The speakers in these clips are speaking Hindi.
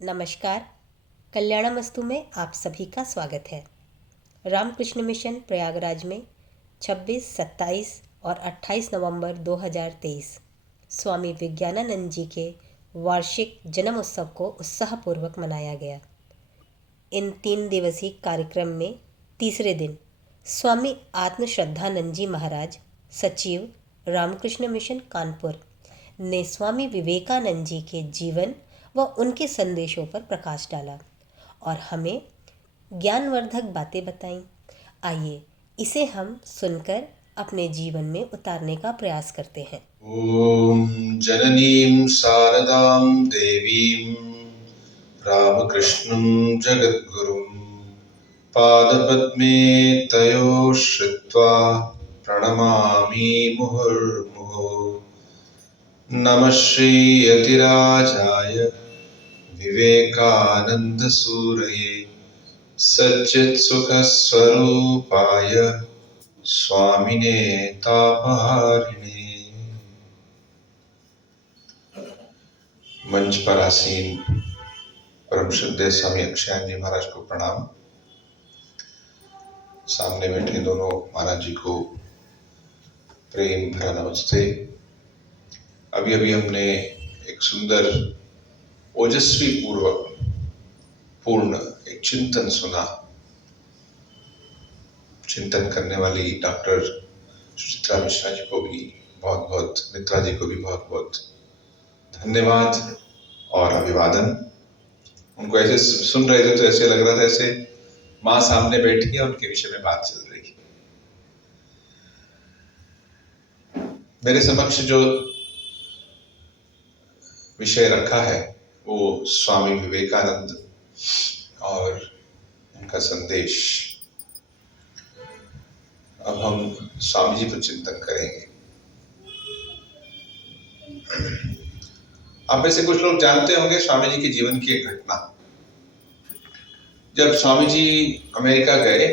नमस्कार। कल्याणमस्तु में आप सभी का स्वागत है। रामकृष्ण मिशन प्रयागराज में 26, 27 और 28 नवंबर 2023 स्वामी विज्ञानानंद जी के वार्षिक जन्म उत्सव को उत्साहपूर्वक मनाया गया। इन 3 दिवसीय कार्यक्रम में तीसरे दिन स्वामी आत्मश्रद्धानंद जी महाराज, सचिव रामकृष्ण मिशन कानपुर, ने स्वामी विवेकानंद जी के जीवन व उनके संदेशों पर प्रकाश डाला और हमें ज्ञानवर्धक बातें बताईं। आइए इसे हम सुनकर अपने जीवन में उतारने का प्रयास करते हैं। ओम जननीं शारदां देवीं रामकृष्णं जगद्गुरुं पादपद्मे तयोः श्रित्वा प्रणमामि मुहुर्मुहुः। नमः श्रीयतिराजाय विवेकानन्दसूरये सच्चित्सुखस्वरूपाय स्वामिने तापहारिणे। मंच पर आसीन परम श्रद्धेय स्वामी अक्षयानंद जी महाराज को प्रणाम। सामने बैठे दोनों महाराज जी को प्रेम भरा नमस्ते। अभी अभी हमने एक सुंदर ओजस्वी पूर्ण एक चिंतन सुना। चिंतन करने वाली डॉक्टर सुचित्रा मिश्रा जी को भी बहुत बहुत, मित्रा जी को भी बहुत बहुत धन्यवाद और अभिवादन। उनको ऐसे सुन रहे थे तो ऐसे लग रहा था ऐसे माँ सामने बैठी है, उनके विषय में बात चल रही है। मेरे समक्ष जो विषय रखा है वो स्वामी विवेकानंद और उनका संदेश। अब हम स्वामी जी पर चिंतन करेंगे। आप में से कुछ लोग जानते होंगे स्वामी जी के जीवन की एक घटना। जब स्वामी जी अमेरिका गए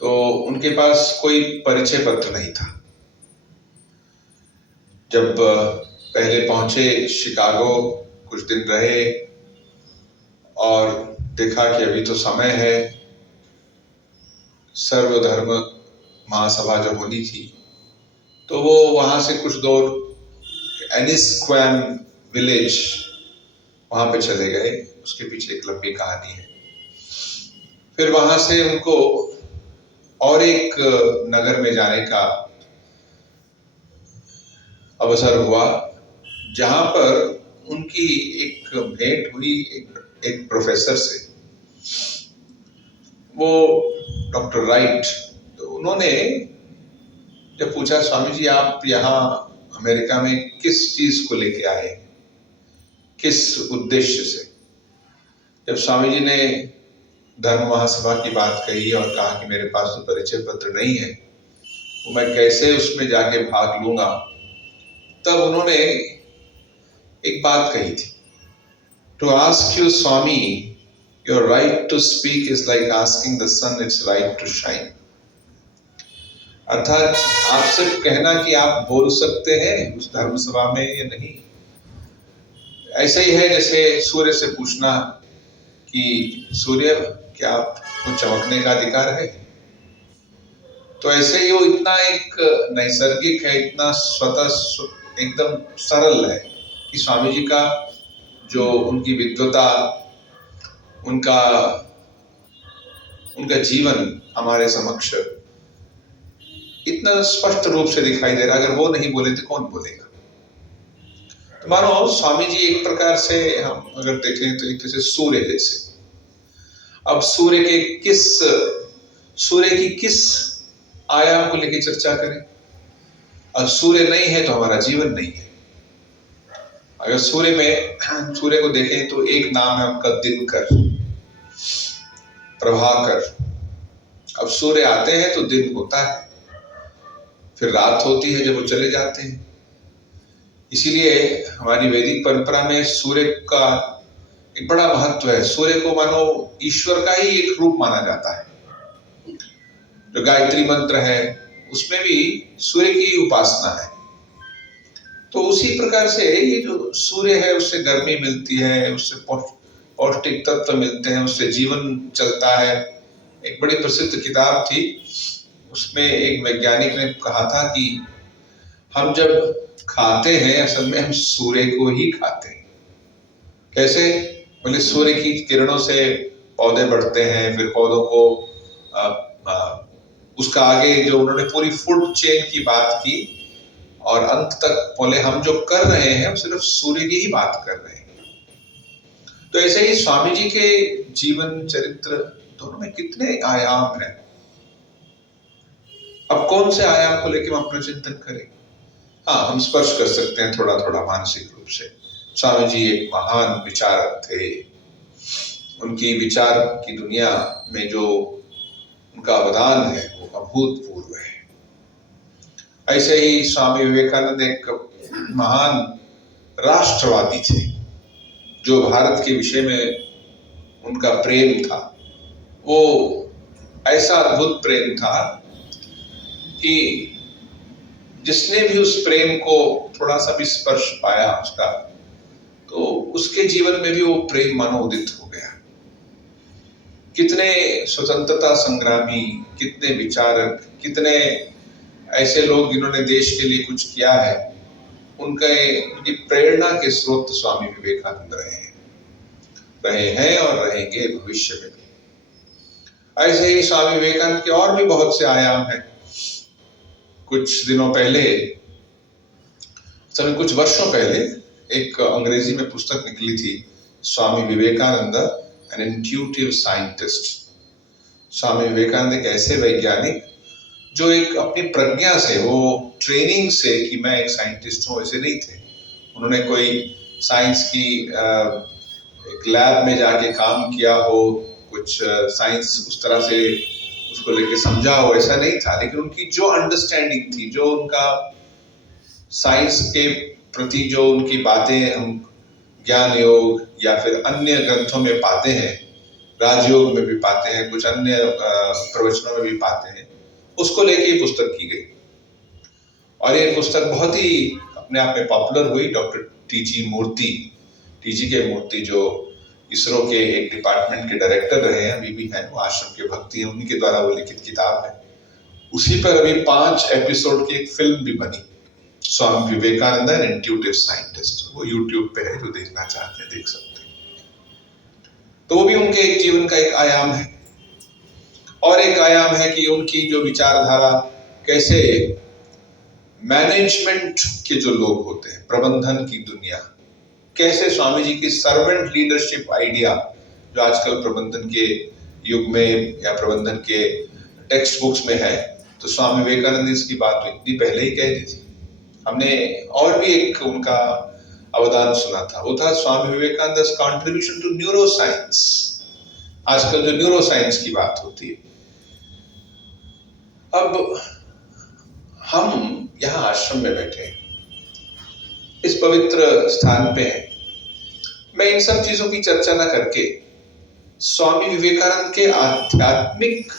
तो उनके पास कोई परिचय पत्र नहीं था। जब पहले पहुंचे शिकागो, कुछ दिन रहे और देखा कि अभी तो समय है, सर्वधर्म महासभा जो होनी थी, तो वो वहां से कुछ दूर एनिस्क्वैम विलेज वहां पे चले गए। उसके पीछे एक लंबी कहानी है। फिर वहां से उनको और एक नगर में जाने का अवसर हुआ, जहां पर उनकी एक भेंट हुई एक प्रोफेसर से, वो डॉक्टर राइट। तो उन्होंने जब पूछा, स्वामी जी आप यहाँ अमेरिका में किस चीज को लेके आए, किस उद्देश्य से? जब स्वामी जी ने धर्म महासभा की बात कही और कहा कि मेरे पास तो परिचय पत्र नहीं है, तो मैं कैसे उसमें जाके भाग लूंगा, तब उन्होंने एक बात कही थी, to ask you Swami your right to speak is like asking the sun its right to shine. अर्थात आपसे कहना कि आप बोल सकते हैं उस धर्म सभा में या नहीं, ऐसा ही है जैसे सूर्य से पूछना कि सूर्य क्या आपको चमकने का अधिकार है। तो ऐसे ही वो इतना एक नैसर्गिक है, इतना स्वतः एकदम सरल है कि स्वामी जी का जो उनकी विद्वता, उनका जीवन हमारे समक्ष इतना स्पष्ट रूप से दिखाई दे रहा। अगर वो नहीं बोले तो कौन बोलेगा? तो मानो स्वामी जी एक प्रकार से, हम अगर देखें तो एक जैसे सूर्य जैसे। अब सूर्य की किस आयाम को लेकर चर्चा करें? अब सूर्य नहीं है तो हमारा जीवन नहीं है। अगर सूर्य को देखें तो एक नाम है उनका दिनकर, प्रभाकर। अब सूर्य आते हैं तो दिन होता है, फिर रात होती है जब वो चले जाते हैं। इसीलिए हमारी वैदिक परंपरा में सूर्य का एक बड़ा महत्व है। सूर्य को मानो ईश्वर का ही एक रूप माना जाता है। जो गायत्री मंत्र है उसमें भी सूर्य की उपासना है। तो उसी प्रकार से ये जो सूर्य है उससे गर्मी मिलती है, उससे पौष्टिक तत्व मिलते हैं, उससे जीवन चलता है। एक बड़ी प्रसिद्ध किताब थी, उसमें एक वैज्ञानिक ने कहा था कि हम जब खाते हैं असल में हम सूर्य को ही खाते हैं। कैसे? बोले सूर्य की किरणों से पौधे बढ़ते हैं, फिर पौधों को आ, आ, उसका आगे जो उन्होंने पूरी फूड चेन की बात की और अंत तक बोले हम जो कर रहे हैं हम सिर्फ सूर्य की ही बात कर रहे हैं। तो ऐसे ही स्वामी जी के जीवन चरित्र दोनों में कितने आयाम हैं। अब कौन से आयाम को लेकर हम अपना चिंतन करें? हाँ, हम स्पर्श कर सकते हैं थोड़ा थोड़ा मानसिक रूप से। स्वामी जी एक महान विचारक थे। उनकी विचार की दुनिया में जो उनका अवदान है वो अभूतपूर्व है। ऐसे ही स्वामी विवेकानंद एक महान राष्ट्रवादी थे। जो भारत के विषय में उनका प्रेम था वो ऐसा अद्भुत प्रेम था कि जिसने भी उस प्रेम को थोड़ा सा भी स्पर्श पाया उसका, तो उसके जीवन में भी वो प्रेम मनोदित हो गया। कितने स्वतंत्रता संग्रामी, कितने विचारक, कितने ऐसे लोग जिन्होंने देश के लिए कुछ किया है, उनकी प्रेरणा के स्रोत स्वामी विवेकानंद रहे हैं और रहेंगे भविष्य में भी। ऐसे ही स्वामी विवेकानंद के और भी बहुत से आयाम हैं। कुछ वर्षों पहले एक अंग्रेजी में पुस्तक निकली थी, Swami Vivekananda an intuitive scientist. Swami Vivekananda एक ऐसे वैज्ञानिक जो एक अपनी प्रज्ञा से, वो ट्रेनिंग से कि मैं एक साइंटिस्ट हूँ ऐसे नहीं थे। उन्होंने कोई साइंस की एक लैब में जाके काम किया हो, कुछ साइंस उस तरह से उसको लेके समझा हो, ऐसा नहीं था। लेकिन उनकी जो अंडरस्टैंडिंग थी, जो उनका साइंस के प्रति जो उनकी बातें हम ज्ञान योग या फिर अन्य ग्रंथों में पाते हैं, राजयोग में भी पाते हैं, कुछ अन्य प्रवचनों में भी पाते हैं, उसको लेके ये पुस्तक की गई। और ये पुस्तक बहुत ही अपने आप में पॉपुलर हुई। डॉक्टर टीजी के मूर्ति जो इसरो के एक डिपार्टमेंट के डायरेक्टर रहे हैं, अभी भी हैं, वो आश्रम के भक्ति हैं, उन्हीं के द्वारा वो लिखित किताब है। उसी पर अभी 5 एपिसोड की एक फिल्म भी बनी, Swami Vivekananda an intuitive scientist. वो यूट्यूब पे है, जो देखना चाहते हैं देख सकते हैं। तो वो भी उनके एक जीवन का एक आयाम है। और एक आयाम है कि उनकी जो विचारधारा, कैसे मैनेजमेंट के जो लोग होते हैं, प्रबंधन की दुनिया, कैसे स्वामी जी की सर्वेंट लीडरशिप आइडिया जो आजकल प्रबंधन के युग में या प्रबंधन के टेक्स्ट बुक्स में है, तो स्वामी विवेकानंद ने इसकी बात तो इतनी पहले ही कह दी थी। हमने और भी एक उनका अवदान सुना था, वो था Swami Vivekananda contribution to neuroscience. आजकल जो न्यूरो साइंस की बात होती है, अब हम यहाँ आश्रम में बैठे हैं, इस पवित्र स्थान पे हैं। मैं इन सब चीजों की चर्चा न करके स्वामी विवेकानंद के आध्यात्मिक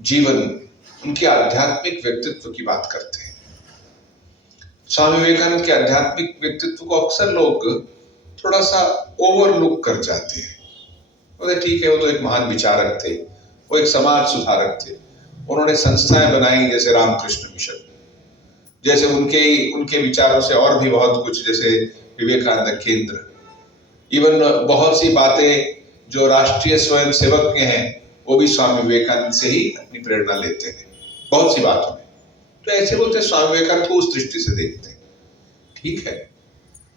जीवन, उनके आध्यात्मिक व्यक्तित्व की बात करते हैं। स्वामी विवेकानंद के आध्यात्मिक व्यक्तित्व को अक्सर लोग थोड़ा सा ओवरलुक कर जाते हैं। बोले ठीक है, वो तो एक महान विचारक थे, वो एक समाज सुधारक थे, उन्होंने संस्थाएं बनाई जैसे रामकृष्ण मिशन, जैसे उनके विचारों से और भी बहुत कुछ, जैसे विवेकानंद केंद्र, इवन बहुत सी बातें जो राष्ट्रीय स्वयंसेवक के हैं वो भी स्वामी विवेकानंद से ही अपनी प्रेरणा लेते हैं बहुत सी बातों में। तो ऐसे बोलते स्वामी विवेकानंद को उस दृष्टि से देखते हैं, ठीक है,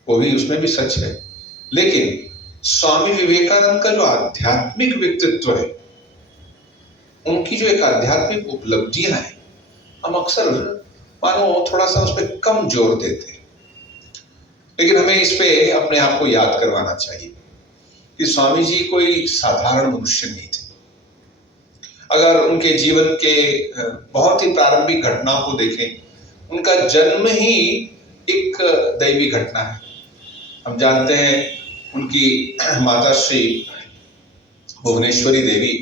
वो भी, उसमें भी सच है। लेकिन स्वामी विवेकानंद का जो आध्यात्मिक व्यक्तित्व है, उनकी जो एक आध्यात्मिक उपलब्धियां हैं, हम अक्सर मानो थोड़ा सा उस पर कम जोर देते हैं। लेकिन हमें इस पे अपने आप को याद करवाना चाहिए कि स्वामी जी कोई साधारण मनुष्य नहीं थे। अगर उनके जीवन के बहुत ही प्रारंभिक घटनाओं को देखें, उनका जन्म ही एक दैवी घटना है। हम जानते हैं उनकी माता श्री भुवनेश्वरी देवी,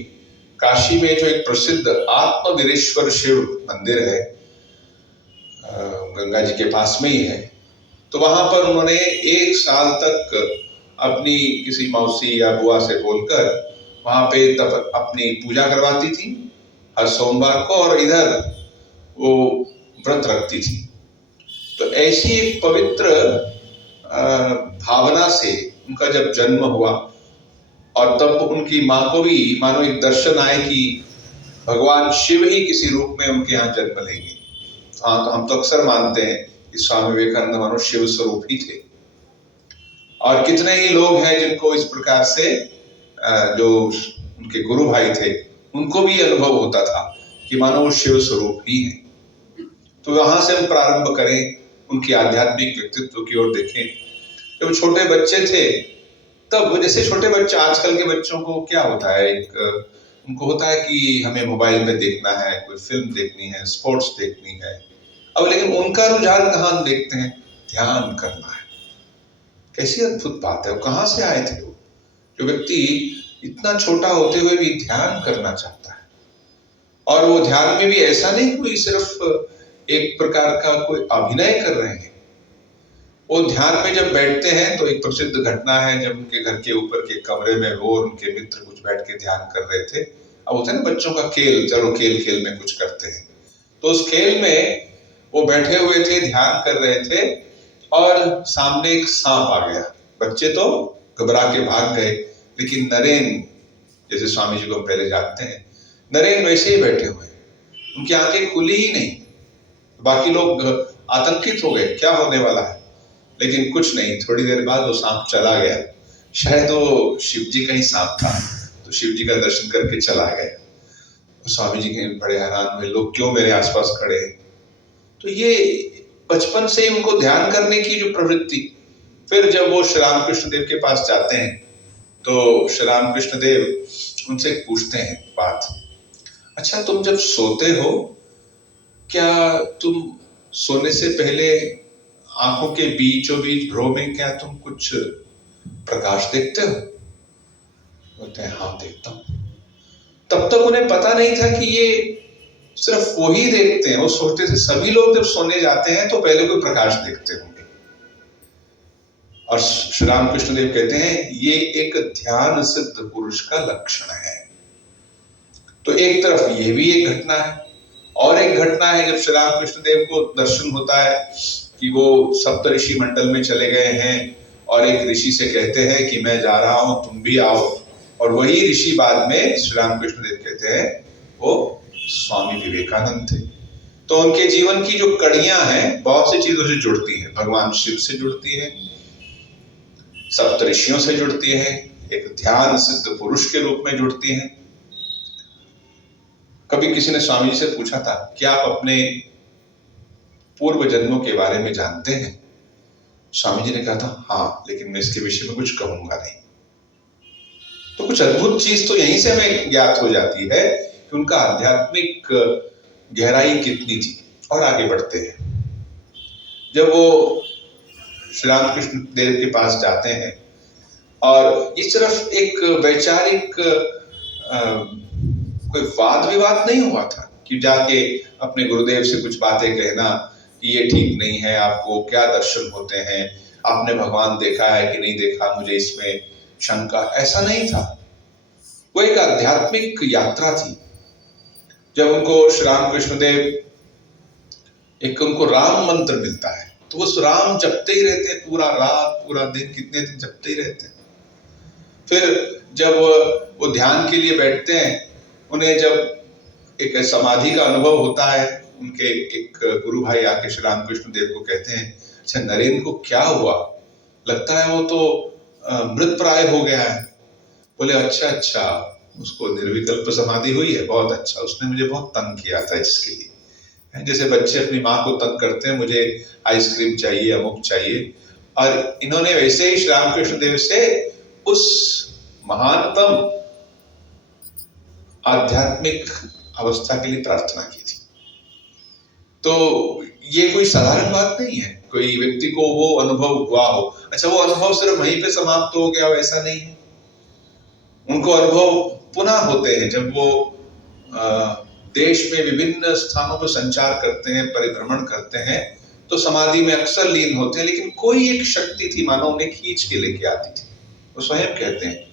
काशी में जो एक प्रसिद्ध आत्मवीरेश्वर शिव मंदिर है, गंगा जी के पास में ही है। तो वहां पर उन्होंने 1 साल तक अपनी किसी मौसी या बुआ से बोलकर वहां पे तब अपनी पूजा करवाती थी हर सोमवार को, और इधर वो व्रत रखती थी। तो ऐसी एक पवित्र भावना से उनका जब जन्म हुआ, और तब उनकी माँ को भी मानो एक दर्शन आए कि भगवान शिव ही किसी रूप में उनके यहाँ जन्म लेंगे। हाँ, तो हम तो अक्सर मानते हैं कि स्वामी विवेकानंद मानो शिव स्वरूप ही थे, और कितने ही लोग हैं जिनको इस प्रकार से जो उनके गुरु भाई थे उनको भी अनुभव होता था कि मानो वो शिव स्वरूप ही है। तो वहां से हम प्रारंभ करें, उनकी आध्यात्मिक व्यक्तित्व की ओर देखें। जब छोटे बच्चे थे तब, जैसे छोटे बच्चे आजकल के बच्चों को क्या होता है, उनको होता है कि हमें मोबाइल में देखना है, कोई फिल्म देखनी है, स्पोर्ट्स देखनी है। अब लेकिन उनका रुझान कहाँ देखते हैं, ध्यान करना है। कैसी अद्भुत बात है, वो कहाँ से आए थे वो, जो व्यक्ति इतना छोटा होते हुए भी ध्यान करना चाहता है। और वो ध्यान में भी ऐसा नहीं कोई सिर्फ एक प्रकार का कोई अभिनय कर रहे हैं। वो ध्यान में जब बैठते हैं तो एक प्रसिद्ध घटना है, जब उनके घर के ऊपर के कमरे में वो और उनके मित्र कुछ बैठ के ध्यान कर रहे थे। अब होता है ना बच्चों का खेल, चलो खेल खेल में कुछ करते हैं। तो उस खेल में वो बैठे हुए थे, ध्यान कर रहे थे, और सामने एक सांप आ गया। बच्चे तो घबरा के भाग गए, लेकिन नरेन, जैसे स्वामी जी को हम पहले जानते हैं, नरेन वैसे ही बैठे हुए, उनकी आंखें खुली ही नहीं। बाकी लोग आतंकित हो गए, क्या होने वाला है, लेकिन कुछ नहीं। थोड़ी देर बाद वो सांप चला गया। शायद वो शिव जी का ही सांप था, तो शिव जी का दर्शन करके चला गया। तो स्वामी जी के बड़े हैरान हुए, लोग क्यों मेरे आसपास खड़े हैं। तो ये बचपन से ही उनको ध्यान करने की जो प्रवृत्ति। फिर जब वो श्री रामकृष्ण देव के पास जाते हैं तो श्री रामकृष्ण देव उनसे पूछते हैं बात, अच्छा तुम जब सोते हो, क्या तुम सोने से पहले आंखों के बीचों बीच भ्रो में क्या तुम कुछ प्रकाश देखते हो? बोलते हैं हाँ देखता हूं। तब तक उन्हें पता नहीं था कि ये सिर्फ वो ही देखते हैं। वो सोचते थे सभी लोग जब सोने जाते हैं तो पहले कोई प्रकाश देखते होंगे। और श्री रामकृष्ण देव कहते हैं ये एक ध्यान सिद्ध पुरुष का लक्षण है। तो एक तरफ ये भी एक घटना है, और एक घटना है जब श्री रामकृष्ण देव को दर्शन होता है कि वो सप्तऋषि मंडल में चले गए हैं, और एक ऋषि से कहते हैं कि मैं जा रहा हूं, तुम भी आओ। और वही ऋषि बाद में श्री रामकृष्ण देव कहते हैं वो स्वामी विवेकानंद थे। तो उनके जीवन की जो कड़ियां हैं बहुत सी चीजों से जुड़ती हैं। भगवान शिव से जुड़ती है, सप्तऋषियों से जुड़ती है, एक ध्यान सिद्ध पुरुष के रूप में जुड़ती हैं। कभी किसी ने स्वामी जी से पूछा था कि आप अपने पूर्व जन्मों के बारे में जानते हैं? स्वामी जी ने कहा था हाँ, लेकिन मैं इसके विषय में कुछ कहूंगा नहीं। तो कुछ अद्भुत चीज तो यहीं से हमें ज्ञात हो जाती है कि उनका आध्यात्मिक गहराई कितनी थी। और आगे बढ़ते हैं, जब वो श्री रामकृष्ण देव के पास जाते हैं, और इस तरफ एक वैचारिक कोई वाद विवाद नहीं हुआ था कि जाके अपने गुरुदेव से कुछ बातें कहना कि ये ठीक नहीं है, आपको क्या दर्शन होते हैं, आपने भगवान देखा है कि नहीं देखा, मुझे इसमें शंका, ऐसा नहीं था। वो एक आध्यात्मिक यात्रा थी। जब उनको श्री रामकृष्ण देव, एक उनको राम मंत्र मिलता है, तो वो राम जपते ही रहते हैं, पूरा रात पूरा दिन, कितने दिन जपते ही रहते हैं। फिर जब वो ध्यान के लिए बैठते हैं, उन्हें जब एक समाधि का अनुभव होता है, उनके एक गुरु भाई आके श्री रामकृष्ण देव को कहते हैं, अच्छा नरेन को क्या हुआ, लगता है वो तो मृत प्राय हो गया है। बोले अच्छा, उसको निर्विकल्प समाधि हुई है, बहुत अच्छा, उसने मुझे बहुत तंग किया था इसके लिए। जैसे बच्चे अपनी माँ को तंग करते हैं, मुझे आइसक्रीम चाहिए, अमुक चाहिए, और इन्होंने वैसे ही श्री रामकृष्ण देव से उस महानतम आध्यात्मिक अवस्था के लिए प्रार्थना की थी। तो ये कोई साधारण बात नहीं है, कोई व्यक्ति को वो अनुभव हुआ हो। अच्छा, वो अनुभव सिर्फ वहीं पे समाप्त हो गया, वैसा नहीं है। उनको अनुभव पुनः होते हैं जब वो देश में विभिन्न स्थानों पर संचार करते हैं, परिभ्रमण करते हैं, तो समाधि में अक्सर लीन होते हैं, लेकिन कोई एक शक्ति थी, मानो उन्हें खींच के लेके आती थी। वो स्वयं कहते हैं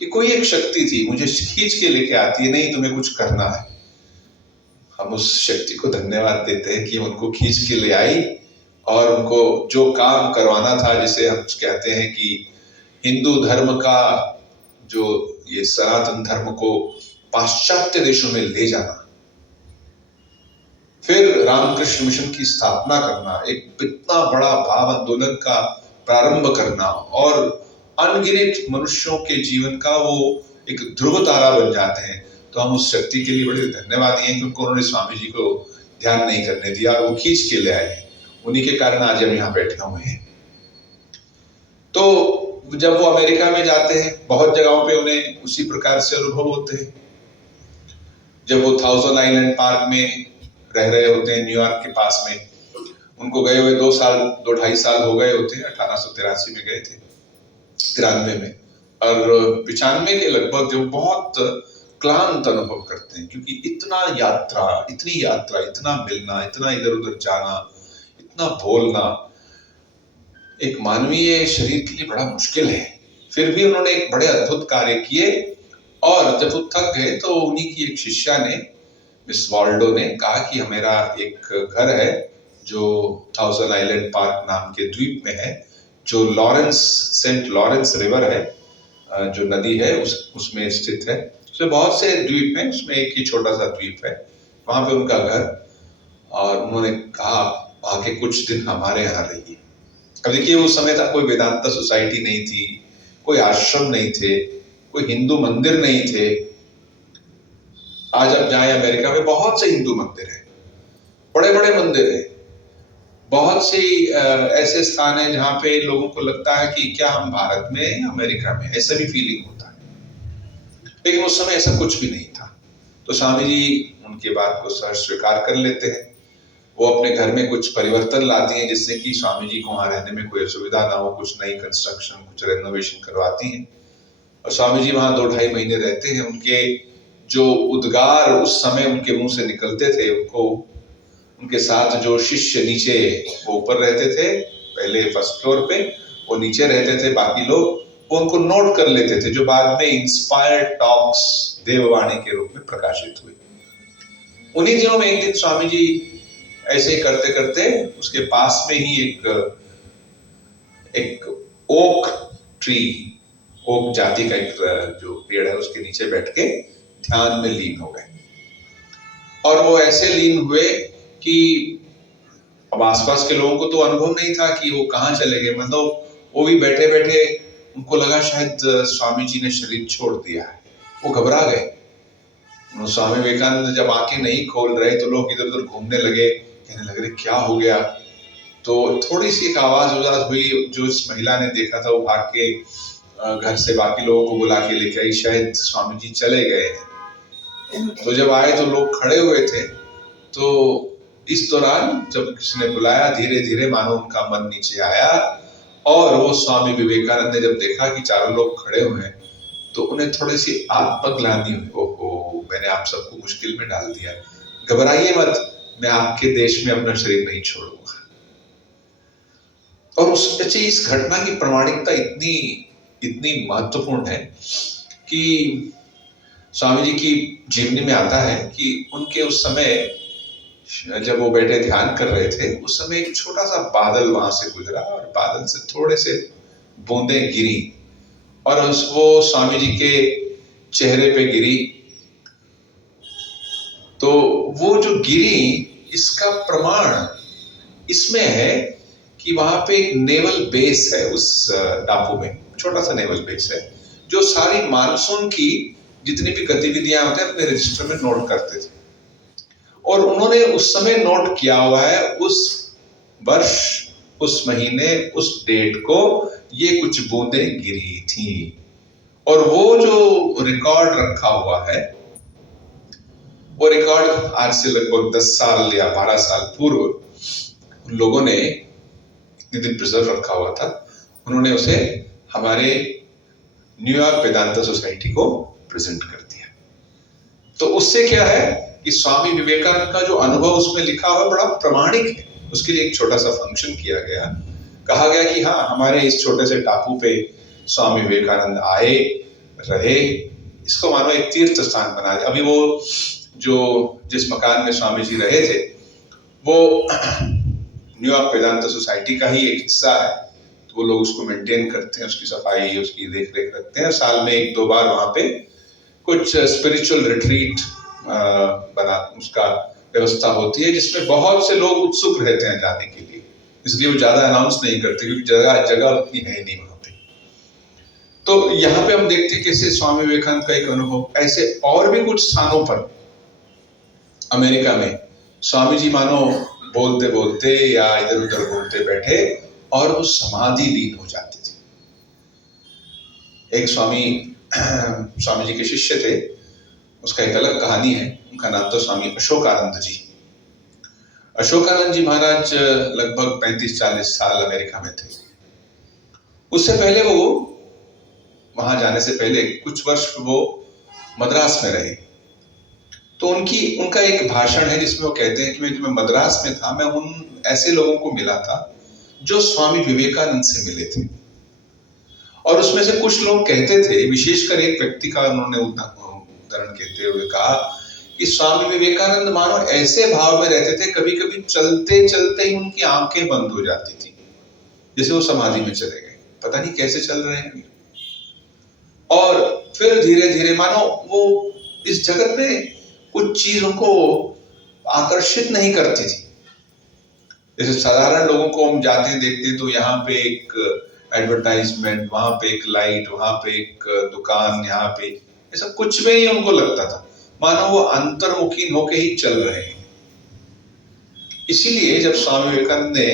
कि कोई एक शक्ति थी, मुझे खींच के लेके आती है, नहीं तुम्हें कुछ करना है। हम उस शक्ति को धन्यवाद देते हैं कि उनको खींच के ले आई और उनको जो काम करवाना था, जिसे हम कहते हैं कि हिंदू धर्म का जो ये सनातन धर्म को पाश्चात्य देशों में ले जाना, फिर रामकृष्ण मिशन की स्थापना करना, एक इतना बड़ा भाव आंदोलन का प्रारंभ करना और अनगिनत मनुष्यों के जीवन का वो एक ध्रुव तारा बन जाते हैं, तो हम उस शक्ति के लिए बड़े धन्यवादी हैं, क्योंकि उन्होंने स्वामी जी को ध्यान नहीं करने दिया और वो खींच के ले आए। उन्हीं के कारण आज हम यहाँ बैठे हुए हैं। तो जब वो अमेरिका में जाते हैं, बहुत जगहों पे उन्हें उसी प्रकार से अनुभव होते हैं। जब वो थाउजेंड आइलैंड पार्क में रह रहे होते हैं, न्यूयॉर्क के पास में, उनको गए हुए 2-2.5 साल हो गए होते हैं। 1883 में गए थे, 93 में, और 95 के लगभग जब बहुत क्लांत अनुभव करते हैं, क्योंकि इतनी यात्रा, इतना मिलना, इतना इधर उधर जाना, इतना बोलना एक मानवीय शरीर के लिए बड़ा मुश्किल है। फिर भी उन्होंने एक बड़े अद्भुत कार्य किए, और जब वो थक गए तो उन्हीं की एक शिष्या ने, मिस वाल्डो ने कहा कि मेरा एक घर है जो थाउजेंड आइलैंड पार्क नाम के द्वीप में है, जो सेंट लॉरेंस रिवर है, जो नदी है उसमें स्थित है। उसमें बहुत से द्वीप हैं, उसमें एक ही छोटा सा द्वीप है, वहां पे उनका घर। और उन्होंने कहा आके कुछ दिन हमारे यहाँ रहिए। अब देखिए, उस समय तक कोई वेदांता सोसाइटी नहीं थी, कोई आश्रम नहीं थे, कोई हिंदू मंदिर नहीं थे। आज आप जाए अमेरिका में, बहुत से हिंदू मंदिर हैं, बड़े बड़े मंदिर हैं, बहुत सी ऐसे स्थान हैं जहाँ पे लोगों को लगता है कि क्या हम भारत में या अमेरिका में, ऐसा भी फीलिंग होता है। लेकिन उस समय ऐसा कुछ भी नहीं था। तो स्वामी जी उनके बात को सहर्ष स्वीकार कर लेते हैं। वो अपने घर में कुछ परिवर्तन लाती हैं, जिससे कि स्वामी जी को वहां रहने में कोई असुविधा ना हो। कुछ नई कंस्ट्रक्शन, कुछ रेनोवेशन करवाती हैं, और स्वामी जी वहां 2-2.5 महीने रहते हैं। उनके जो उद्गार उस समय उनके मुंह से निकलते थे, उनके साथ जो शिष्य नीचे, वो ऊपर रहते थे, पहले फर्स्ट फ्लोर पे, वो नीचे रहते थे, बाकी लोग वो उनको नोट कर लेते थे, जो बाद में इंस्पायर्ड टॉक्स देववाणी के रूप में प्रकाशित हुए। उन्हीं दिनों में एक दिन स्वामी जी ऐसे ही करते करते उसके पास में ही एक ओक ट्री, ओक जाति का एक जो पेड़ है, उसके नीचे बैठ के ध्यान में लीन हो गए। और वो ऐसे लीन हुए कि अब आसपास के लोगों को तो अनुभव नहीं था कि वो कहाँ चले गए। मतलब वो भी बैठे बैठे उनको लगा शायद स्वामी जी ने शरीर छोड़ दिया है, वो घबरा गए। स्वामी विवेकानंद जब आंखें नहीं खोल रहे तो लोग इधर उधर घूमने लगे, कहने लगे क्या हो गया। तो थोड़ी सी एक आवाज हुई, जो इस महिला ने देखा था वो भाग के घर से बाकी लोगों को बुला के लेके आई, शायद स्वामी जी चले गए हैं। तो जब आए तो लोग खड़े हुए थे, तो इस दौरान जब किसी ने बुलाया, धीरे धीरे मानो उनका मन नीचे आया, और वो स्वामी विवेकानंद ने जब देखा कि चारों लोग खड़े हुए हैं, तो उन्हें थोड़ी सी आत्मग्लानि हुई, ओहो मैंने आप सबको मुश्किल में डाल दिया, घबराइए मत, मैं आपके देश में अपना शरीर नहीं छोड़ूंगा। और इस घटना की प्रामाणिकता इतनी महत्वपूर्ण है कि स्वामी जी की जीवनी में आता है कि उनके उस समय जब वो बैठे ध्यान कर रहे थे, उस समय एक छोटा सा बादल वहां से गुजरा, और बादल से थोड़े से बूंदें गिरी, और वो स्वामी जी के चेहरे पे गिरी। तो वो जो गिरी, इसका प्रमाण इसमें है कि वहां पे एक नेवल बेस है, उस टापू में छोटा सा नेवल बेस है, जो सारी मानसून की जितनी भी गतिविधियां होती हैं अपने रजिस्टर में नोट करते थे। और उन्होंने उस समय नोट किया हुआ है, उस वर्ष, उस महीने, उस डेट को ये कुछ बूंदें गिरी थी। और वो जो रिकॉर्ड रखा हुआ है, वो रिकॉर्ड आज से लगभग 10 साल या 12 साल पूर्व उन लोगों ने इतने दिन प्रिजर्व रखा हुआ था। उन्होंने उसे हमारे न्यूयॉर्क वेदांता सोसाइटी को प्रेजेंट कर दिया। तो उससे क्या है कि स्वामी विवेकानंद का जो अनुभव उसमें लिखा हुआ बड़ा प्रामाणिक है। उसके लिए एक छोटा सा फंक्शन किया गया, कहा गया कि हाँ, हमारे इस छोटे से टापू पे स्वामी विवेकानंद आए, रहे, इसको मानो एक तीर्थ स्थान बना दिया। अभी वो जो जिस मकान में स्वामी जी रहे थे वो न्यूयॉर्क वेदांत सोसाइटी का ही एक हिस्सा है, तो वो लोग उसको मेंटेन करते हैं, उसकी सफाई, उसकी देख रेख रखते हैं। साल में 1-2 बार वहां पे कुछ स्पिरिचुअल रिट्रीट बना उसका व्यवस्था होती है, जिसमें बहुत से लोग उत्सुक रहते हैं जाने के लिए, इसलिए वो ज्यादा अनाउंस नहीं करते क्योंकि जगह उतनी है नहीं वहां पे। तो यहाँ पे हम देखते हैं कैसे स्वामी विवेकानंद का एक अनुभव, ऐसे और भी कुछ स्थानों पर अमेरिका में स्वामी जी मानो बोलते बोलते या इधर उधर घूमते बैठे और वो समाधि लीन हो जाते थे। एक स्वामी जी के शिष्य थे, उसका एक अलग कहानी है। उनका नाम था स्वामी अशोकानंद जी। अशोकानंद जी महाराज लगभग 35-40 साल अमेरिका में थे। उससे पहले वो वहां जाने से पहले कुछ वर्ष वो मद्रास में रहे। तो उनका एक भाषण है जिसमें वो कहते हैं कि मैं मद्रास में था, मैं उन ऐसे लोगों को मिला था जो स्वामी विवेकानंद से मिले थे। और उसमें से कुछ लोग कहते थे, विशेषकर एक व्यक्ति का उन्होंने उदाहरण कहते हुए कहा कि स्वामी विवेकानंद मानो ऐसे भाव में रहते थे, कभी कभी चलते चलते ही उनकी आंखें बंद हो जाती थी, जैसे वो समाधि में चले गए, पता नहीं कैसे चल रहे हैं। और फिर धीरे धीरे मानो वो इस जगत में कुछ चीज उनको आकर्षित नहीं करती थी। जैसे साधारण लोगों को हम जाते हैं देखते हैं तो यहाँ पे एक एडवर्टाइजमेंट, वहां पे एक लाइट, वहां पे एक दुकान, यहाँ पे ऐसा कुछ भी नहीं उनको लगता था, मानो वो अंतर्मुखी होके ही चल रहे हैं। इसीलिए जब स्वामी विवेकानंद ने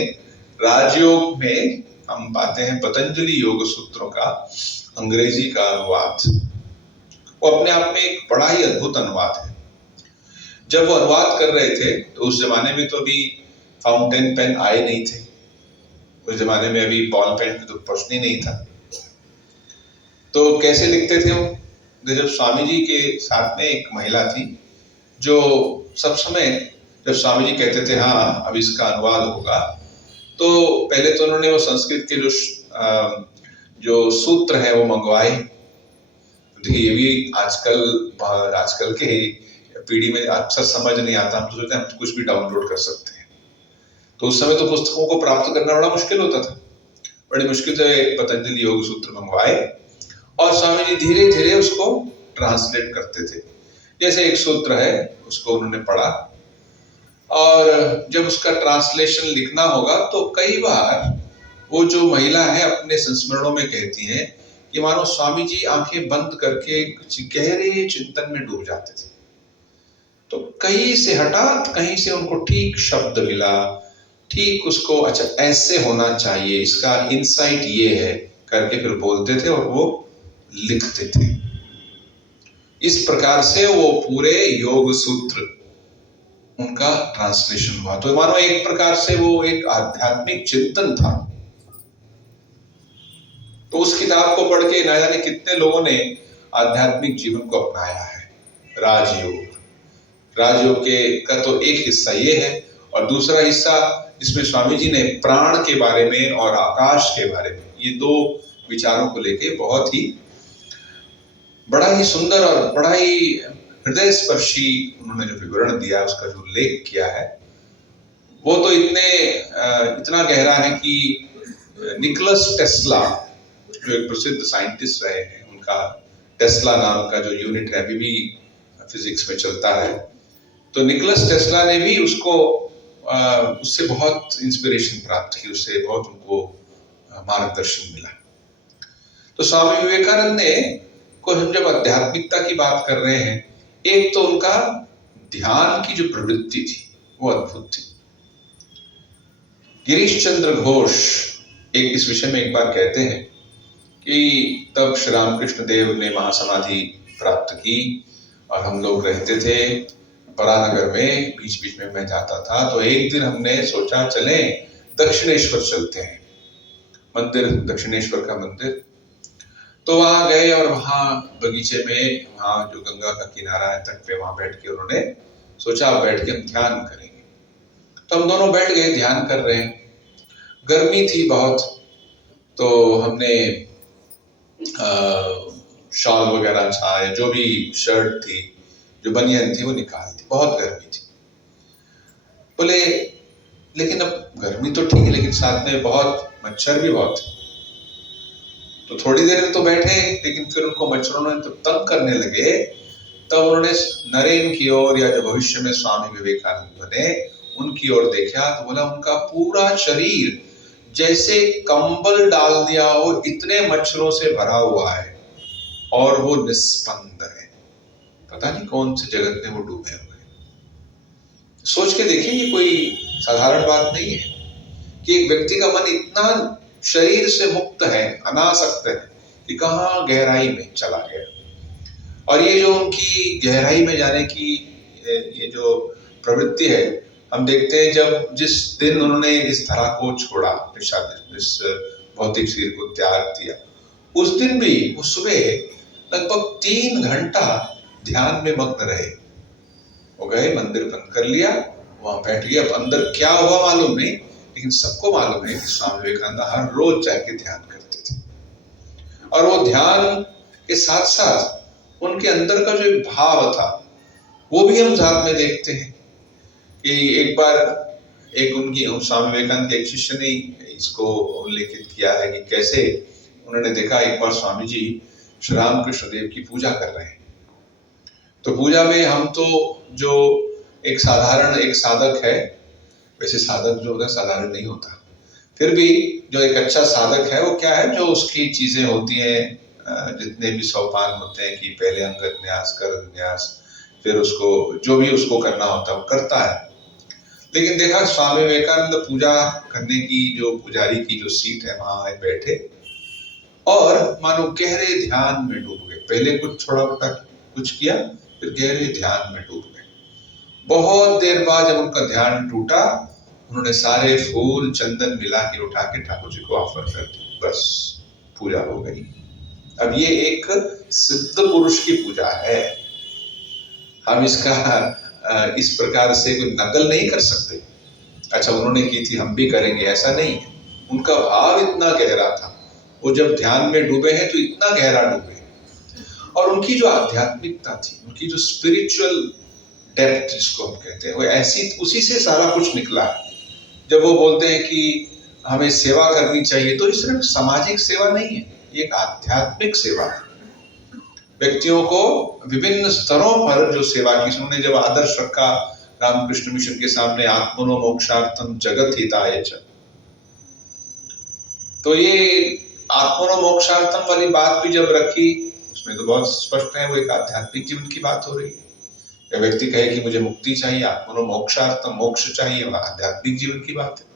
राजयोग में हम पाते हैं पतंजलि योग सूत्रों का अंग्रेजी का अनुवाद, वो अपने आप में एक बड़ा ही अद्भुत अनुवाद है। जब वो अनुवाद कर रहे थे तो उस जमाने में तो अभी फाउंटेन पेन आए नहीं थे, उस जमाने में अभी बॉल पेन की तो प्रश्न ही नहीं था। तो कैसे लिखते थे वो? जब स्वामी जी के साथ में एक महिला थी जो सब समय जब स्वामी जी कहते थे हाँ अब इसका अनुवाद होगा, तो पहले तो उन्होंने वो संस्कृत के जो सूत्र है वो मंगवाए। ये भी आजकल के पीढ़ी में अक्सर समझ नहीं आता, हम तो सोचते हैं हम कुछ भी डाउनलोड कर सकते हैं। तो उस समय तो पुस्तकों को प्राप्त करना बड़ा मुश्किल होता था, बड़ी मुश्किल से पतंजलि योग सूत्र मंगवाए और स्वामी जी धीरे धीरे उसको ट्रांसलेट करते थे। जैसे एक सूत्र है उसको उन्होंने पढ़ा और जब उसका ट्रांसलेशन लिखना होगा तो कई बार वो जो महिला है अपने संस्मरणों में कहती है कि मानो स्वामी जी आंखें बंद करके गहरे चिंतन में डूब जाते थे। तो कहीं से हठात कहीं से उनको ठीक शब्द मिला, ठीक उसको अच्छा ऐसे होना चाहिए, इसका इंसाइट ये है करके फिर बोलते थे और वो लिखते थे। इस प्रकार से वो पूरे योग सूत्र उनका ट्रांसलेशन हुआ। तो मानो एक प्रकार से वो एक आध्यात्मिक चिंतन था। तो उस किताब को पढ़ के ना जाने कितने लोगों ने आध्यात्मिक जीवन को अपनाया है। राजयोग के का तो एक हिस्सा ये है और दूसरा हिस्सा इसमें स्वामी जी ने प्राण के बारे में और आकाश के बारे में, ये दो विचारों को लेके बहुत ही बड़ा ही सुंदर और बड़ा ही हृदय स्पर्शी उन्होंने जो विवरण दिया, उसका जो उल्लेख किया है वो तो इतना गहरा है कि निकोलस टेस्ला जो एक प्रसिद्ध साइंटिस्ट रहे हैं, उनका टेस्ला नाम का जो यूनिट है अभी भी फिजिक्स में चलता है, तो निकोलस टेस्ला ने भी उससे बहुत इंस्पिरेशन प्राप्त की, उससे बहुत उनको मार्गदर्शन मिला। तो स्वामी विवेकानंद ने को हम जब आध्यात्मिकता की बात कर रहे हैं, एक तो उनका ध्यान की जो प्रवृत्ति थी वो अद्भुत थी। गिरीश चंद्र घोष एक इस विषय में एक बार कहते हैं कि तब श्री रामकृष्ण देव ने महासमाधि प्राप्त की और हम लोग रहते थे बरानगर में, बीच बीच में मैं जाता था, तो एक दिन हमने सोचा चले दक्षिणेश्वर चलते हैं, मंदिर दक्षिणेश्वर का मंदिर। तो वहां गए और वहां बगीचे में, वहां जो गंगा का किनारा है तट पे, वहां बैठ के उन्होंने सोचा आप बैठ के हम ध्यान करेंगे। तो हम दोनों बैठ गए, ध्यान कर रहे हैं। गर्मी थी बहुत, तो हमने शॉल वगैरह था या जो भी शर्ट थी, जो बनियान थी, वो निकाल दी। बहुत गर्मी थी। बोले लेकिन अब गर्मी तो ठीक है, लेकिन साथ में बहुत मच्छर भी बहुत है। तो थोड़ी देर तो बैठे, लेकिन फिर उनको मच्छरों ने तो तंग करने लगे। तब उन्होंने नरेन की ओर, या जो भविष्य में स्वामी विवेकानंद बने, उनकी ओर देखा तो बोला उनका पूरा शरीर जैसे कंबल डाल दिया हो, इतने मच्छरों से भरा हुआ है और वो निस्पंद है। पता नहीं कौन से जगत में वो डूबे हुए हैं। सोच के देखिए, ये कोई साधारण बात नहीं है कि एक व्यक्ति का मन इतना शरीर से मुक्त है, अनासक्त है, कि कहाँ गहराई में चला गया। और ये जो उनकी गहराई में जाने की ये जो प्रवृत्ति है, हम देखते हैं जब जिस दिन उन्होंने इस धरा को छोड़ा, इस भौतिक शरीर को त्याग दिया, उस दिन भी वो सुबह लगभग 3 घंटा ध्यान में मग्न रहे। वो गए, मंदिर बंद कर लिया, वहां बैठ गए। अब अंदर क्या हुआ मालूम नहीं, लेकिन सबको मालूम है कि स्वामी विवेकानंद हर रोज जाके ध्यान करते थे। और वो ध्यान के साथ साथ उनके अंदर का जो भाव था, वो भी हम साथ में देखते हैं कि एक बार एक उनकी स्वामी विवेकानंद के एक शिष्य ने इसको उल्लेखित किया है कि कैसे उन्होंने देखा, एक बार स्वामी जी श्री रामकृष्ण देव की पूजा कर रहे हैं। तो पूजा में हम तो जो एक साधारण एक साधक है, वैसे साधक जो होता है साधारण नहीं होता, फिर भी जो एक अच्छा साधक है वो क्या है, जो उसकी चीजें होती हैं, जितने भी सोपान होते हैं कि पहले अंगद न्यास, कर न्यास, फिर उसको जो भी उसको करना होता है वो करता है। लेकिन देखा स्वामी विवेकानंद पूजा करने की जो पुजारी की जो सीट है वहां आए बैठे और मानो गहरे ध्यान में डूब गए। पहले कुछ छोटा मोटा कुछ किया, फिर गहरे ध्यान में डूब गए। बहुत देर बाद जब उनका ध्यान टूटा, उन्होंने सारे फूल चंदन मिला के उठा के ठाकुर जी को ऑफर कर दी। बस पूजा हो गई। अब ये एक सिद्ध पुरुष की पूजा है। हम इसका इस प्रकार से कोई नकल नहीं कर सकते। अच्छा उन्होंने की थी हम भी करेंगे, ऐसा नहीं है। उनका भाव इतना गहरा था, वो जब ध्यान में डूबे हैं तो इतना गहरा डूबे। और उनकी जो आध्यात्मिकता थी, उनकी जो स्पिरिचुअल डेप्थ जिसको हम कहते हैं, वो ऐसी, उसी से सारा कुछ निकला है। जब वो बोलते हैं कि हमें सेवा करनी चाहिए, तो ये सिर्फ सामाजिक सेवा नहीं है, ये एक आध्यात्मिक सेवा है। व्यक्तियों को विभिन्न स्तरों पर जो सेवा की, उन्होंने जब आदर्श रखा रामकृष्ण मिशन के सामने, आत्मनो मोक्षार्थम जगत हिताय च, तो ये आत्मनो मोक्षार्थम वाली बात भी जब रखी, उसमें तो बहुत स्पष्ट है वो एक आध्यात्मिक जीवन की बात हो रही है। या व्यक्ति कहे कि मुझे मुक्ति चाहिए, आत्मनो मोक्षार्थम, मोक्ष चाहिए, वह आध्यात्मिक जीवन की बात है।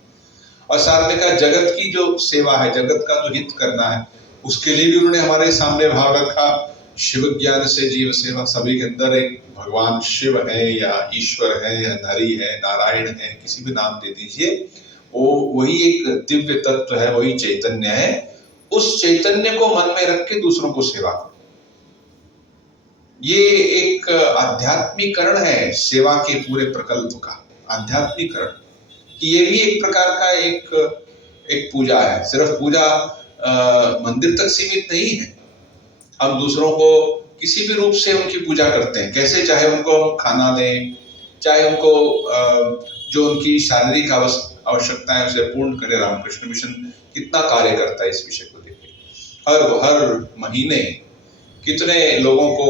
और साथ में कहा जगत की जो सेवा है, जगत का जो हित करना है, उसके लिए भी उन्होंने हमारे सामने भाव रखा। शिव ज्ञान से जीव सेवा, सभी के अंदर एक भगवान शिव है या ईश्वर है या नरी है, नारायण है, किसी भी नाम दे दीजिए, वो वही एक दिव्य तत्व है, वही चैतन्य है। उस चैतन्य को मन में रख के दूसरों को सेवा करो। ये एक आध्यात्मिकरण है सेवा के पूरे प्रकल्प का, आध्यात्मिकरण। ये भी एक प्रकार का एक पूजा है। सिर्फ पूजा मंदिर तक सीमित नहीं है। हम दूसरों को किसी भी रूप से उनकी पूजा करते हैं, कैसे, चाहे उनको हम खाना दें, चाहे उनको जो उनकी शारीरिक आवश्यकता है उसे पूर्ण करें। रामकृष्ण मिशन कितना कार्य करता है इस विषय को लेकर। हर महीने कितने लोगों को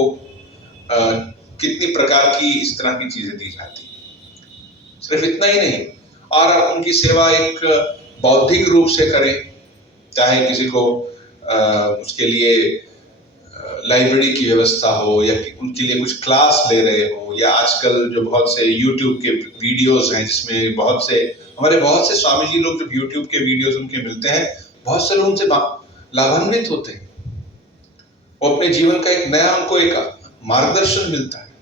कितनी प्रकार की इस तरह की चीजें दी जाती। सिर्फ इतना ही नहीं, और उनकी सेवा एक बौद्धिक रूप से करें, चाहे किसी को उसके लिए लाइब्रेरी की व्यवस्था हो, या उनके लिए कुछ क्लास ले रहे हो, या आजकल जो बहुत से यूट्यूब के वीडियोस हैं जिसमें बहुत से स्वामी जी लोग जब यूट्यूब के वीडियोस उनके मिलते हैं, बहुत से लोग उनसे लाभान्वित होते हैं। वो अपने जीवन का एक नया उनको एक मार्गदर्शन मिलता है।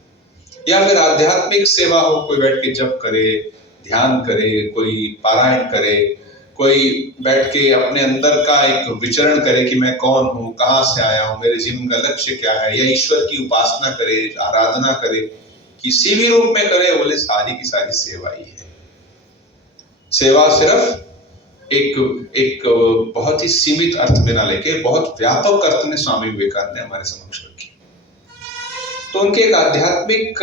या फिर आध्यात्मिक सेवा हो, कोई बैठ के जप करे, ध्यान करे, कोई पारायण करे, कोई बैठ के अपने अंदर का एक विचरण करे कि मैं कौन हूँ, कहाँ से आया हूँ, मेरे जीवन का लक्ष्य क्या है, या ईश्वर की उपासना करे, आराधना करे। किसी भी रूप में करे, बोले सारी की सारी सेवा ही है। सेवा सिर्फ एक बहुत ही सीमित अर्थ में ना लेके बहुत व्यापक अर्थ में स्वामी विवेकानंद ने हमारे समक्ष रखी। तो उनके एक आध्यात्मिक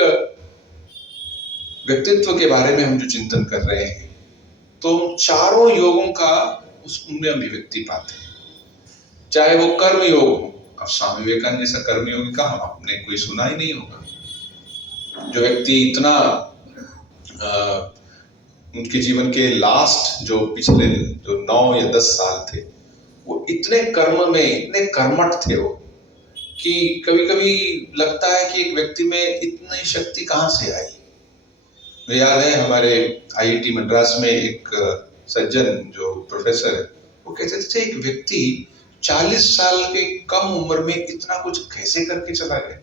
व्यक्तित्व के बारे में हम जो चिंतन कर रहे हैं, तो चारों योगों का उनमें अभिव्यक्ति पाते हैं। चाहे वो कर्म योग हो, अब स्वामी विवेकानंद जैसा कर्मयोगी का हम अपने कोई सुना ही नहीं होगा। जो व्यक्ति इतना उनके जीवन के लास्ट जो पिछले जो 9 या 10 साल थे, वो इतने कर्म में इतने कर्मठ थे वो, कि कभी कभी लगता है कि एक व्यक्ति में इतनी शक्ति कहाँ से आई। मुझे याद है हमारे IIT मद्रास में एक सज्जन जो प्रोफेसर है, वो कहते थे एक व्यक्ति 40 साल के कम उम्र में इतना कुछ कैसे करके चला गया,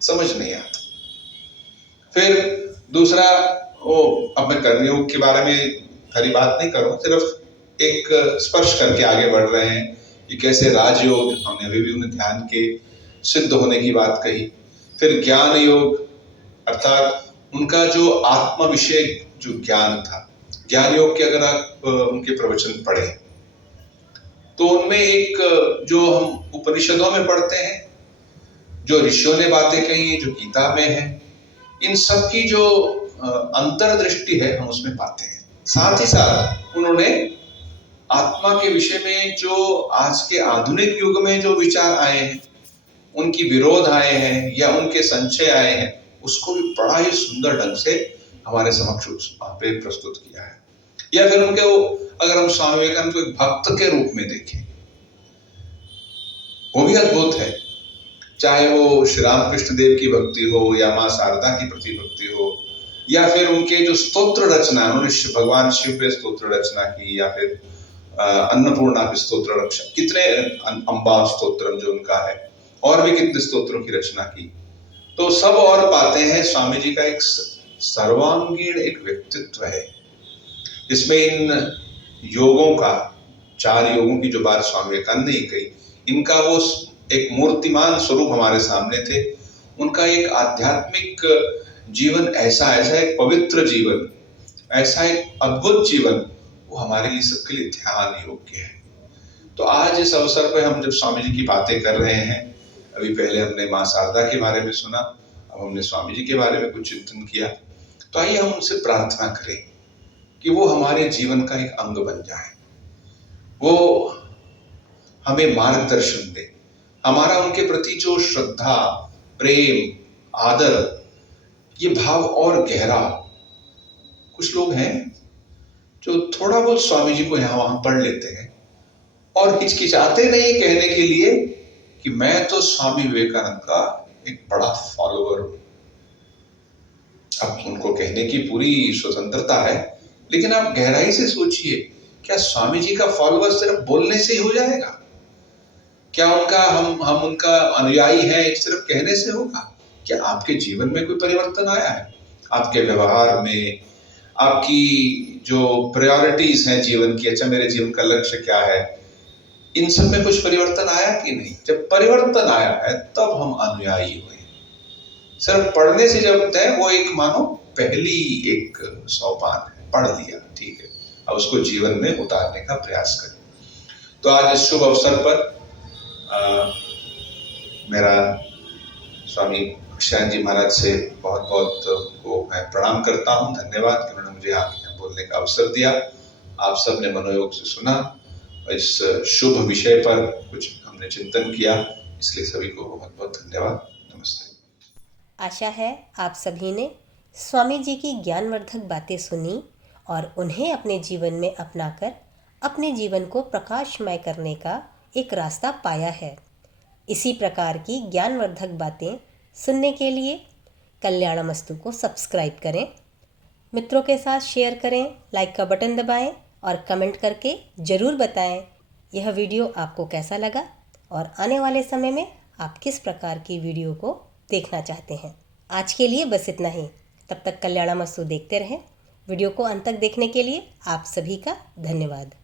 समझ नहीं आता। फिर दूसरा, वो अब मैं कर्मयोग के बारे में खरी बात नहीं करूं, सिर्फ एक स्पर्श करके आगे बढ़ रहे हैं कि कैसे राजयोग, हमने अभी भी उन्हें ध्यान के सिद्ध होने की बात कही। फिर ज्ञान योग, अर्थात उनका जो आत्मा विषय जो ज्ञान था, ज्ञान योग के अगर आप उनके प्रवचन पढ़े तो उनमें एक जो हम उपनिषदों में पढ़ते हैं, जो ऋषियों ने बातें कही, जो गीता में है, इन सब की जो अंतर्दृष्टि है हम उसमें पाते हैं। साथ ही साथ उन्होंने आत्मा के विषय में जो आज के आधुनिक युग में जो विचार आए हैं, उनकी विरोध आए हैं या उनके संशय आए हैं, उसको भी बड़ा ही सुंदर ढंग से हमारे समक्ष वहां पे प्रस्तुत किया है। या फिर उनके वो, अगर हम स्वामी विवेकानंद को एक भक्त के रूप में देखें, वो भी अद्भुत है। चाहे वो श्री रामकृष्ण देव की भक्ति हो या माँ शारदा की प्रति भक्ति हो, या फिर उनके जो स्तोत्र रचना, उन्होंने भगवान शिव पे स्तोत्र रचना की, या फिर अन्नपूर्णा पे स्तोत्र रचना, कितने अम्बा स्तोत्रम जो उनका है, और भी कितने स्तोत्रों की रचना की। तो सब और पाते हैं स्वामी जी का एक सर्वांगीण एक व्यक्तित्व है, जिसमें इन योगों का, 4 योगों की जो बात स्वामी विवेकानंद ने कही, इनका वो एक मूर्तिमान स्वरूप हमारे सामने थे। उनका एक आध्यात्मिक जीवन, ऐसा एक पवित्र जीवन, ऐसा एक अद्भुत जीवन, वो हमारे लिए सबके लिए ध्यान योग्य है। तो आज इस अवसर पर हम जब स्वामी जी की बातें कर रहे हैं, अभी पहले हमने माँ शारदा के बारे में सुना, अब हमने स्वामी जी के बारे में कुछ चिंतन किया, तो आइए हम उनसे प्रार्थना करें कि वो हमारे जीवन का एक अंग बन जाए, वो हमें मार्गदर्शन दे, हमारा उनके प्रति जो श्रद्धा, प्रेम, आदर, ये भाव और गहरा। कुछ लोग हैं जो थोड़ा बहुत स्वामी जी को यहाँ वहां पढ़ लेते हैं और हिचकिचाते नहीं कहने के लिए कि मैं तो स्वामी विवेकानंद का एक बड़ा फॉलोअर हूं। अब उनको कहने की पूरी स्वतंत्रता है, लेकिन आप गहराई से सोचिए, क्या स्वामी जी का फॉलोअर सिर्फ बोलने से ही हो जाएगा? क्या उनका हम उनका अनुयायी है सिर्फ कहने से होगा? क्या आपके जीवन में कोई परिवर्तन आया है? आपके व्यवहार में, आपकी जो प्रायोरिटीज हैं जीवन की, अच्छा मेरे जीवन का लक्ष्य क्या है, इन सब में कुछ परिवर्तन आया कि नहीं? जब परिवर्तन आया है तब हम अनुयायी हुए। सिर्फ पढ़ने से जब तय, वो एक मानो पहली एक सोपान है, पढ़ लिया, ठीक है, अब उसको जीवन में उतारने का प्रयास करें। तो आज इस शुभ अवसर पर मेरा स्वामी अक्षरानंद जी महाराज से बहुत बहुत को मैं प्रणाम करता हूँ, धन्यवाद कि उन्होंने मुझे यहाँ बोलने का अवसर दिया। आप सब ने मनोयोग से सुना, इस शुभ विषय पर कुछ हमने चिंतन किया, इसलिए सभी को बहुत बहुत धन्यवाद। नमस्ते। आशा है आप सभी ने स्वामी जी की ज्ञानवर्धक बातें सुनी और उन्हें अपने जीवन में अपनाकर अपने जीवन को प्रकाशमय करने का एक रास्ता पाया है। इसी प्रकार की ज्ञानवर्धक बातें सुनने के लिए कल्याणमस्तु को सब्सक्राइब करें, मित्रों के साथ शेयर करें, लाइक का बटन दबाएं और कमेंट करके ज़रूर बताएं यह वीडियो आपको कैसा लगा और आने वाले समय में आप किस प्रकार की वीडियो को देखना चाहते हैं। आज के लिए बस इतना ही, तब तक कल्याणमस्तु देखते रहें। वीडियो को अंत तक देखने के लिए आप सभी का धन्यवाद।